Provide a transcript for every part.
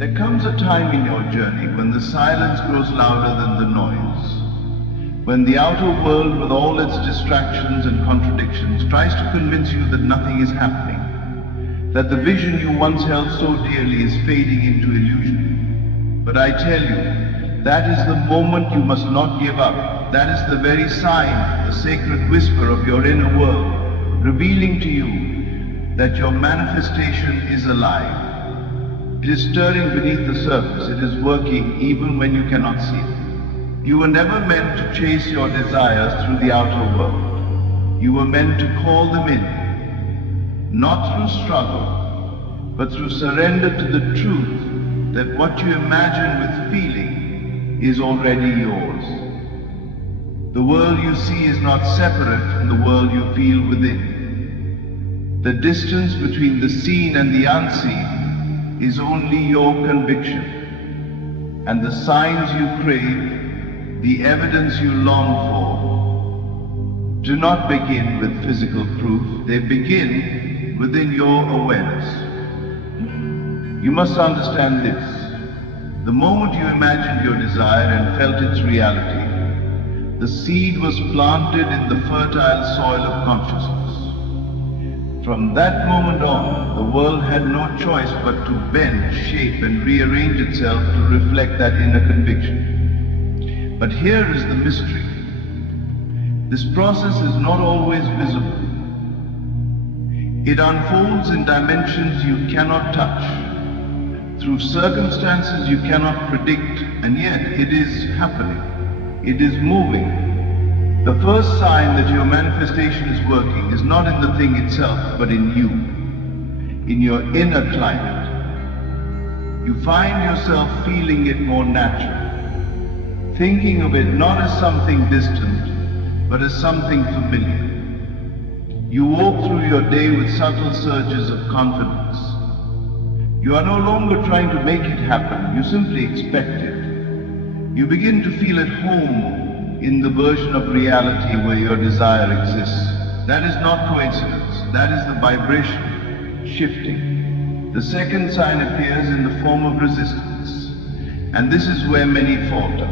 There comes a time in your journey when the silence grows louder than the noise, when the outer world with all its distractions and contradictions tries to convince you that nothing is happening, that the vision you once held so dearly is fading into illusion. But I tell you, that is the moment you must not give up. That is the very sign, the sacred whisper of your inner world, revealing to you that your manifestation is alive. It is stirring beneath the surface. It is working even when you cannot see it. You were never meant to chase your desires through the outer world. You were meant to call them in, not through struggle, but through surrender to the truth that what you imagine with feeling is already yours. The world you see is not separate from the world you feel within. The distance between the seen and the unseen is only your conviction, and the signs you crave, the evidence you long for, do not begin with physical proof. They begin within your awareness. You must understand this. The moment you imagined your desire and felt its reality, the seed was planted in the fertile soil of consciousness. From that moment on, the world had no choice but to bend, shape, and rearrange itself to reflect that inner conviction. But here is the mystery. This process is not always visible. It unfolds in dimensions you cannot touch, through circumstances you cannot predict, and yet it is happening. It is moving. The first sign that your manifestation is working is not in the thing itself, but in you, in your inner climate. You find yourself feeling it more natural, thinking of it not as something distant, but as something familiar. You walk through your day with subtle surges of confidence. You are no longer trying to make it happen, you simply expect it. You begin to feel at home in the version of reality where your desire exists. That is not coincidence. That is the vibration shifting. The second sign appears in the form of resistance. And this is where many falter.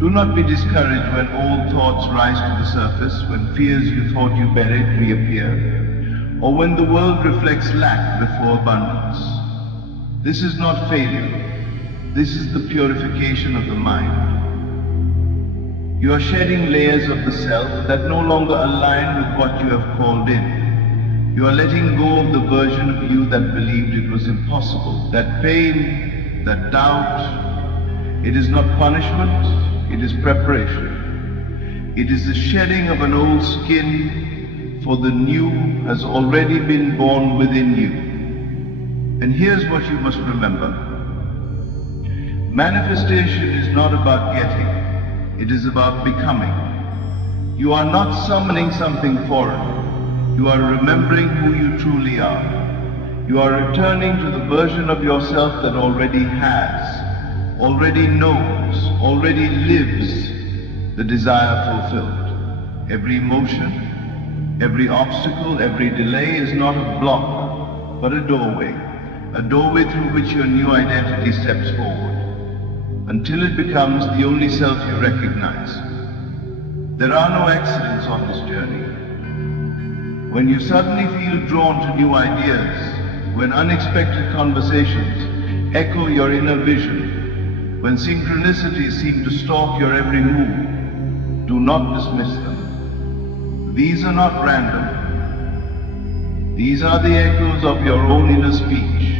Do not be discouraged when old thoughts rise to the surface, when fears you thought you buried reappear, or when the world reflects lack before abundance. This is not failure. This is the purification of the mind. You are shedding layers of the self that no longer align with what you have called in. You are letting go of the version of you that believed it was impossible. That pain, that doubt, it is not punishment, it is preparation. It is the shedding of an old skin, for the new has already been born within you. And here's what you must remember. Manifestation is not about getting. It is about becoming. You are not summoning something foreign. You are remembering who you truly are. You are returning to the version of yourself that already has, already knows, already lives the desire fulfilled. Every emotion, every obstacle, every delay is not a block, but a doorway through which your new identity steps forward, until it becomes the only self you recognize. There are no accidents on this journey. When you suddenly feel drawn to new ideas, when unexpected conversations echo your inner vision, when synchronicities seem to stalk your every move, do not dismiss them. These are not random. These are the echoes of your own inner speech.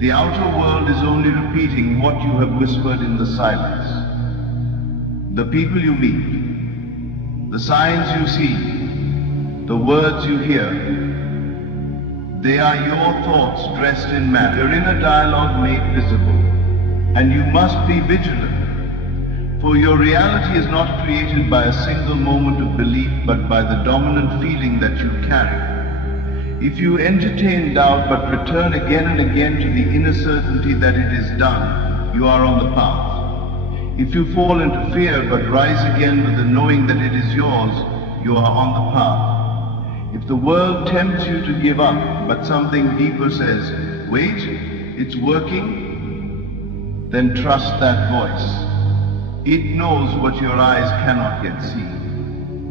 The outer world is only repeating what you have whispered in the silence. The people you meet, the signs you see, the words you hear, they are your thoughts dressed in matter, your inner dialogue made visible. And you must be vigilant, for your reality is not created by a single moment of belief, but by the dominant feeling that you carry. If you entertain doubt but return again and again to the inner certainty that it is done, you are on the path. If you fall into fear but rise again with the knowing that it is yours, you are on the path. If the world tempts you to give up, but something deeper says, wait, it's working, then trust that voice. It knows what your eyes cannot yet see.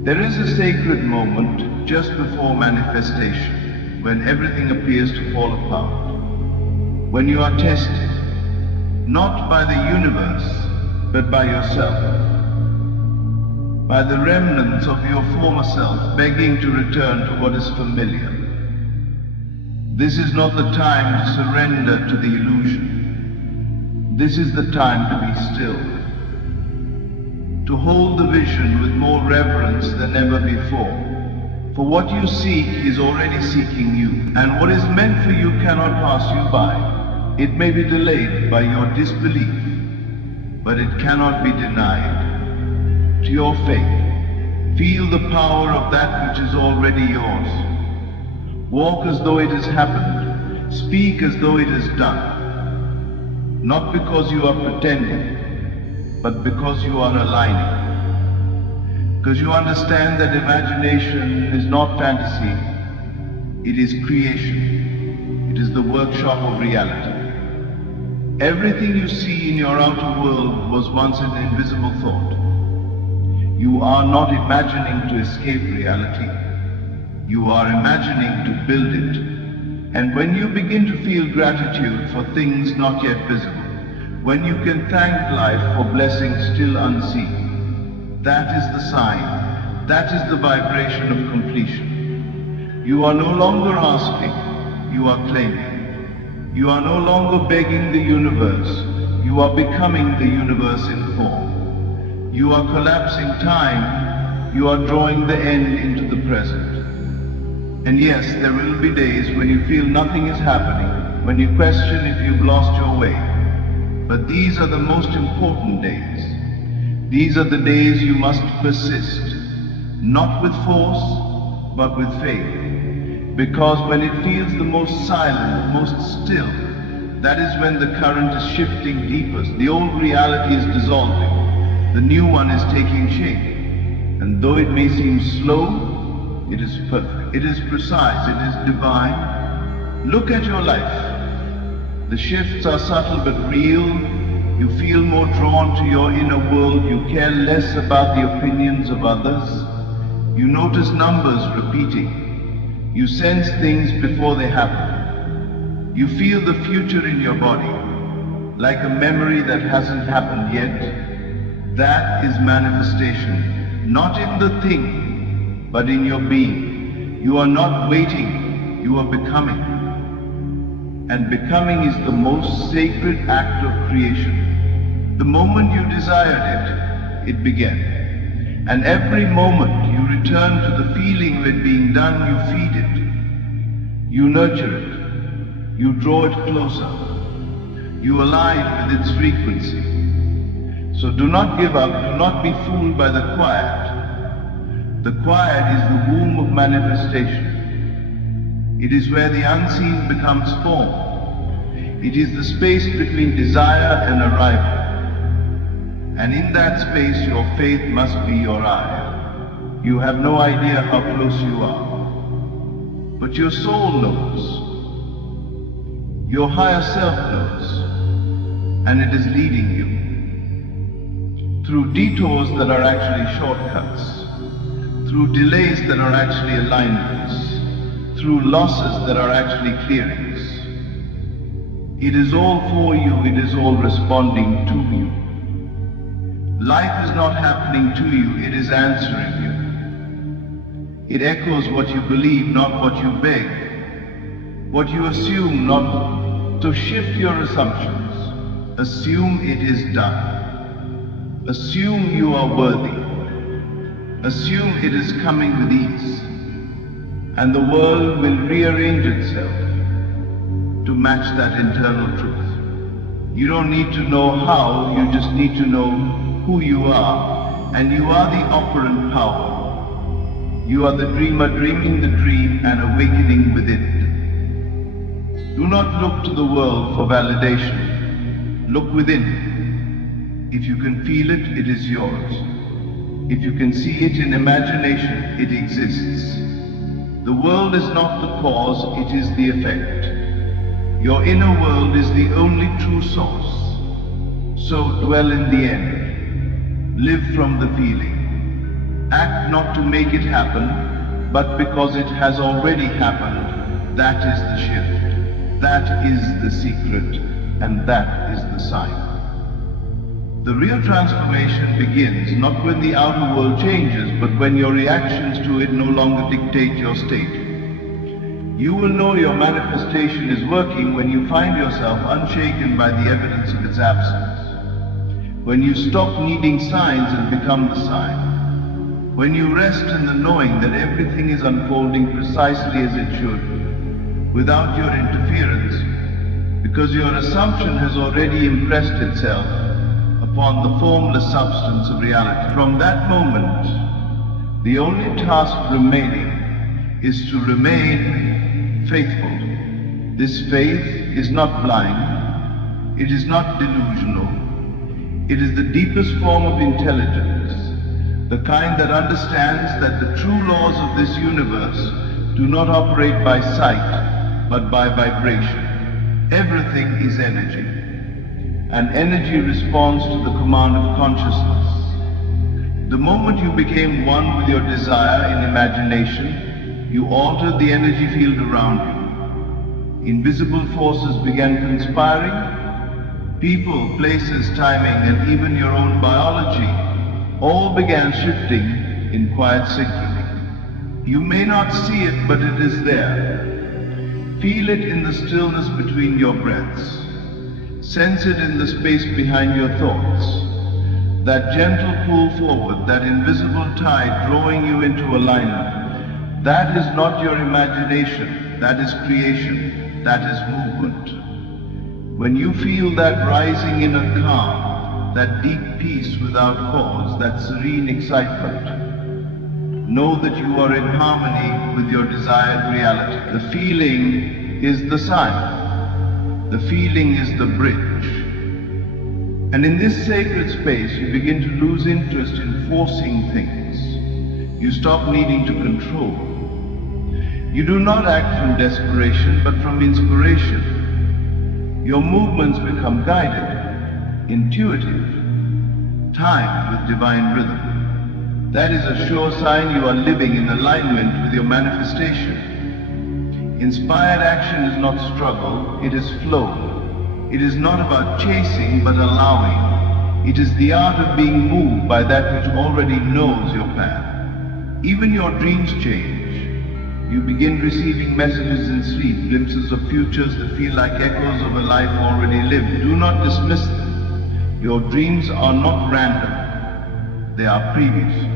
There is a sacred moment just before manifestation, when everything appears to fall apart. When you are tested, not by the universe, but by yourself. By the remnants of your former self begging to return to what is familiar. This is not the time to surrender to the illusion. This is the time to be still. To hold the vision with more reverence than ever before. For what you seek is already seeking you, and what is meant for you cannot pass you by. It may be delayed by your disbelief, but it cannot be denied. To your faith, feel the power of that which is already yours. Walk as though it has happened. Speak as though it is done. Not because you are pretending, but because you are aligning. Because you understand that imagination is not fantasy, it is creation. It is the workshop of reality. Everything you see in your outer world was once an invisible thought. You are not imagining to escape reality. You are imagining to build it. And when you begin to feel gratitude for things not yet visible, when you can thank life for blessings still unseen, that is the sign, that is the vibration of completion. You are no longer asking, you are claiming. You are no longer begging the universe, you are becoming the universe in form. You are collapsing time, you are drawing the end into the present. And yes, there will be days when you feel nothing is happening, when you question if you've lost your way. But these are the most important days. These are the days you must persist, not with force, but with faith. Because when it feels the most silent, the most still, that is when the current is shifting deepest. The old reality is dissolving. The new one is taking shape. And though it may seem slow, it is perfect. It is precise. It is divine. Look at your life. The shifts are subtle but real. You feel more drawn to your inner world. You care less about the opinions of others. You notice numbers repeating. You sense things before they happen. You feel the future in your body, like a memory that hasn't happened yet. That is manifestation, not in the thing, but in your being. You are not waiting, you are becoming. And becoming is the most sacred act of creation. The moment you desired it, it began. And every moment you return to the feeling of it being done, you feed it. You nurture it. You draw it closer. You align with its frequency. So do not give up, do not be fooled by the quiet. The quiet is the womb of manifestation. It is where the unseen becomes form. It is the space between desire and arrival. And in that space, your faith must be your eye. You have no idea how close you are. But your soul knows. Your higher self knows. And it is leading you. Through detours that are actually shortcuts. Through delays that are actually alignments. Through losses that are actually clearings. It is all for you, it is all responding to you. Life is not happening to you, it is answering you. It echoes what you believe, not what you beg. What you assume, not to shift your assumptions. Assume it is done. Assume you are worthy. Assume it is coming with ease. And the world will rearrange itself to match that internal truth. You don't need to know how, you just need to know who you are. And you are the operant power. You are the dreamer dreaming the dream and awakening within it. Do not look to the world for validation. Look within. If you can feel it, it is yours. If you can see it in imagination, it exists. The world is not the cause, it is the effect. Your inner world is the only true source. So dwell in the end. Live from the feeling. Act not to make it happen, but because it has already happened. That is the shift. That is the secret. And that is the sign. The real transformation begins not when the outer world changes, but when your reactions to it no longer dictate your state. You will know your manifestation is working when you find yourself unshaken by the evidence of its absence. When you stop needing signs and become the sign. When you rest in the knowing that everything is unfolding precisely as it should, without your interference, because your assumption has already impressed itself upon the formless substance of reality. From that moment, the only task remaining is to remain faithful. This faith is not blind, it is not delusional, it is the deepest form of intelligence, the kind that understands that the true laws of this universe do not operate by sight, but by vibration. Everything is energy, and energy responds to the command of consciousness. The moment you became one with your desire in imagination, you altered the energy field around you. Invisible forces began conspiring. People, places, timing, and even your own biology all began shifting in quiet synchrony. You may not see it, but it is there. Feel it in the stillness between your breaths. Sense it in the space behind your thoughts. That gentle pull forward, that invisible tide drawing you into alignment. That is not your imagination, that is creation, that is movement. When you feel that rising inner calm, that deep peace without cause, that serene excitement, know that you are in harmony with your desired reality. The feeling is the sign. The feeling is the bridge. And in this sacred space, you begin to lose interest in forcing things. You stop needing to control. You do not act from desperation, but from inspiration. Your movements become guided, intuitive, timed with divine rhythm. That is a sure sign you are living in alignment with your manifestation. Inspired action is not struggle, it is flow. It is not about chasing, but allowing. It is the art of being moved by that which already knows your path. Even your dreams change. You begin receiving messages in sleep, glimpses of futures that feel like echoes of a life already lived. Do not dismiss them. Your dreams are not random. They are previews.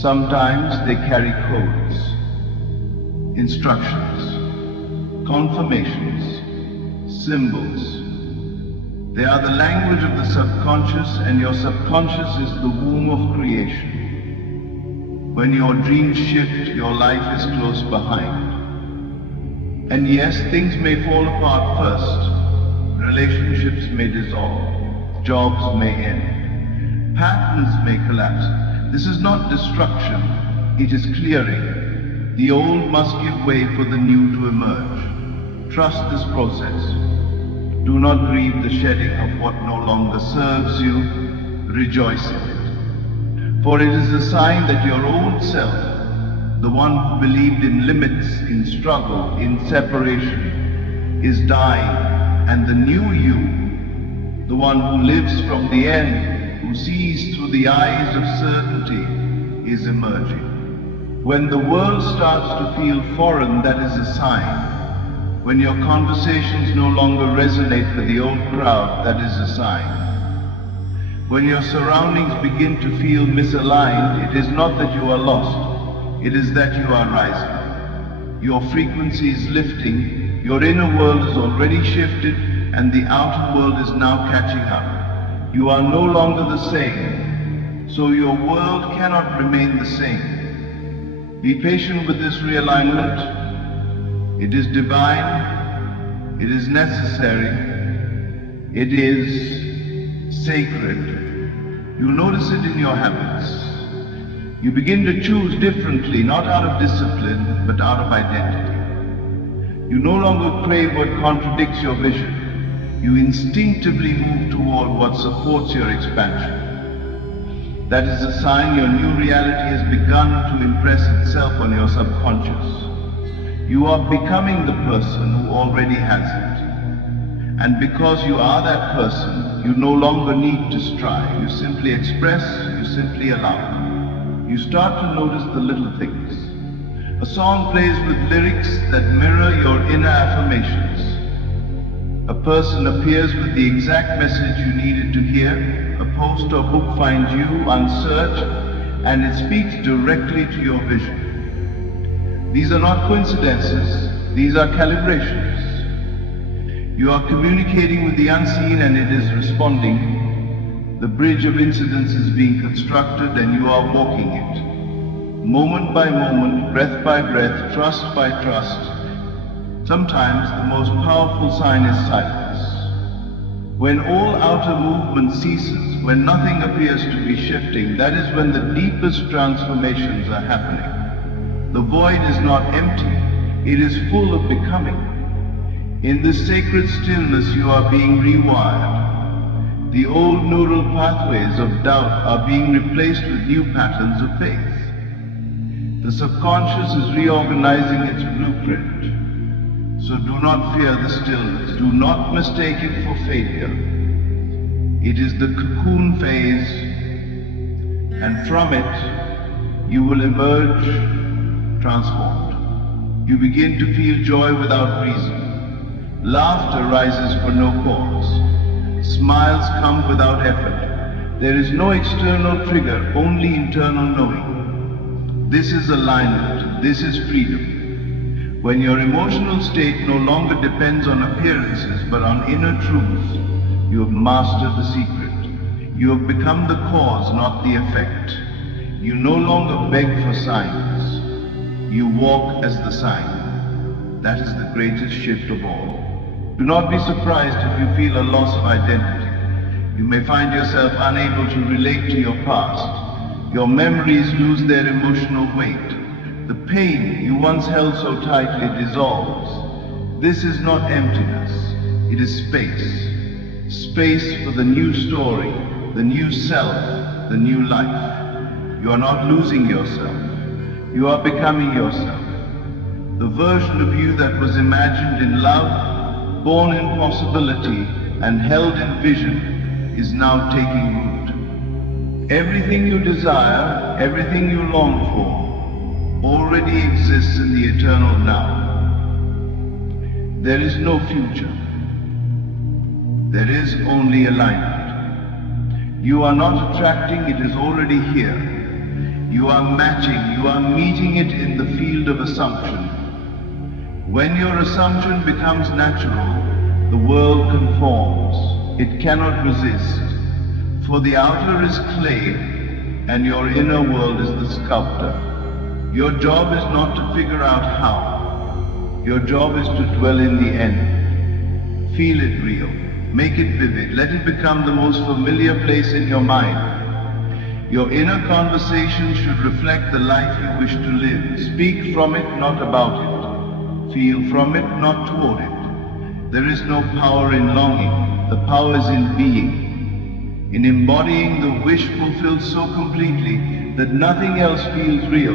Sometimes they carry codes, instructions, confirmations, symbols. They are the language of the subconscious, and your subconscious is the womb of creation. When your dreams shift, your life is close behind. And yes, things may fall apart first. Relationships may dissolve. Jobs may end. Patterns may collapse. This is not destruction, it is clearing. The old must give way for the new to emerge. Trust this process. Do not grieve the shedding of what no longer serves you. Rejoice in it. For it is a sign that your old self, the one who believed in limits, in struggle, in separation, is dying, and the new you, the one who lives from the end, who sees through the eyes of certainty, is emerging. When the world starts to feel foreign, that is a sign. When your conversations no longer resonate with the old crowd, that is a sign. When your surroundings begin to feel misaligned, it is not that you are lost, it is that you are rising. Your frequency is lifting, your inner world is already shifted, and the outer world is now catching up. You are no longer the same, so your world cannot remain the same. Be patient with this realignment. It is divine, it is necessary, it is sacred. You'll notice it in your habits. You begin to choose differently, not out of discipline, but out of identity. You no longer crave what contradicts your vision. You instinctively move toward what supports your expansion. That is a sign your new reality has begun to impress itself on your subconscious. You are becoming the person who already has it. And because you are that person, you no longer need to strive. You simply express, you simply allow. You start to notice the little things. A song plays with lyrics that mirror your inner affirmations. A person appears with the exact message you needed to hear. A post or book finds you on search, and it speaks directly to your vision. These are not coincidences, these are calibrations. You are communicating with the unseen and it is responding. The bridge of incidents is being constructed and you are walking it. Moment by moment, breath by breath, trust by trust. Sometimes the most powerful sign is silence. When all outer movement ceases, when nothing appears to be shifting, that is when the deepest transformations are happening. The void is not empty, it is full of becoming. In this sacred stillness you are being rewired. The old neural pathways of doubt are being replaced with new patterns of faith. The subconscious is reorganizing its blueprint. So do not fear the stillness. Do not mistake it for failure. It is the cocoon phase, and from it you will emerge transformed. You begin to feel joy without reason. Laughter rises for no cause. Smiles come without effort. There is no external trigger, only internal knowing. This is alignment. This is freedom. When your emotional state no longer depends on appearances but on inner truths, you have mastered the secret. You have become the cause, not the effect. You no longer beg for signs. You walk as the sign. That is the greatest shift of all. Do not be surprised if you feel a loss of identity. You may find yourself unable to relate to your past. Your memories lose their emotional weight. The pain you once held so tightly dissolves. This is not emptiness, it is space. Space for the new story, the new self, the new life. You are not losing yourself. You are becoming yourself. The version of you that was imagined in love, born in possibility, and held in vision, is now taking root. Everything you desire, everything you long for, already exists in the eternal now. There is no future. There is only alignment. You are not attracting, it is already here. You are matching, you are meeting it in the field of assumption. When your assumption becomes natural, the world conforms. It cannot resist. For the outer is clay, and your inner world is the sculptor. Your job is not to figure out how. Your job is to dwell in the end. Feel it real. Make it vivid. Let it become the most familiar place in your mind. Your inner conversation should reflect the life you wish to live. Speak from it, not about it. Feel from it, not toward it. There is no power in longing. The power is in being. In embodying the wish fulfilled so completely that nothing else feels real.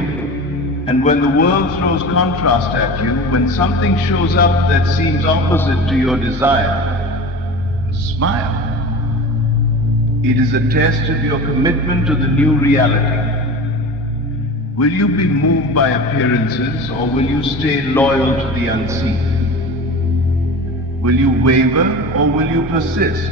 And when the world throws contrast at you, when something shows up that seems opposite to your desire, smile. It is a test of your commitment to the new reality. Will you be moved by appearances, or will you stay loyal to the unseen? Will you waver, or will you persist?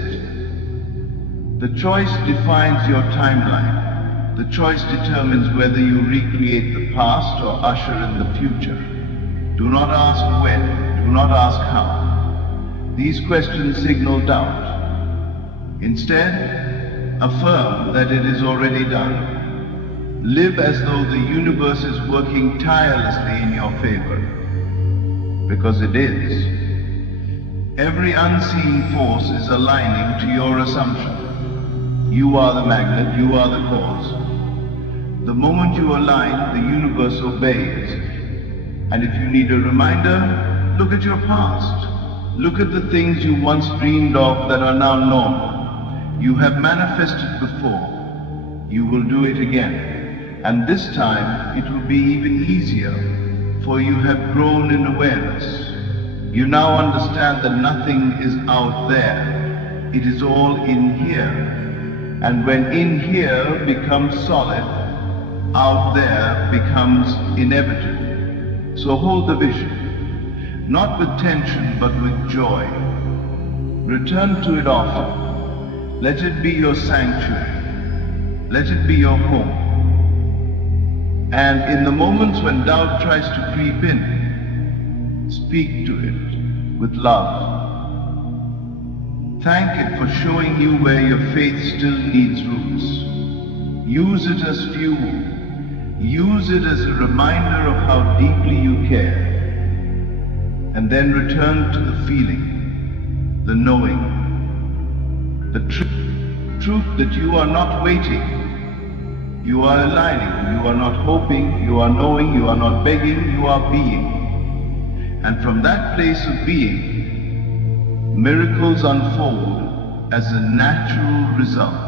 The choice defines your timeline. The choice determines whether you recreate the past or usher in the future. Do not ask when, do not ask how. These questions signal doubt. Instead, affirm that it is already done. Live as though the universe is working tirelessly in your favor. Because it is. Every unseen force is aligning to your assumption. You are the magnet, you are the cause. The moment you align, the universe obeys. And if you need a reminder, look at your past. Look at the things you once dreamed of that are now normal. You have manifested before. You will do it again. And this time it will be even easier, for you have grown in awareness. You now understand that nothing is out there. It is all in here. And when in here becomes solid, out there becomes inevitable. So hold the vision, not with tension but with joy. Return to it often. Let it be your sanctuary. Let it be your home. And in the moments when doubt tries to creep in, speak to it with love. Thank it for showing you where your faith still needs roots. Use it as fuel. Use it as a reminder of how deeply you care. And then return to the feeling, the knowing, the truth that you are not waiting. You are aligning. You are not hoping. You are knowing. You are not begging. You are being. And from that place of being, miracles unfold as a natural result.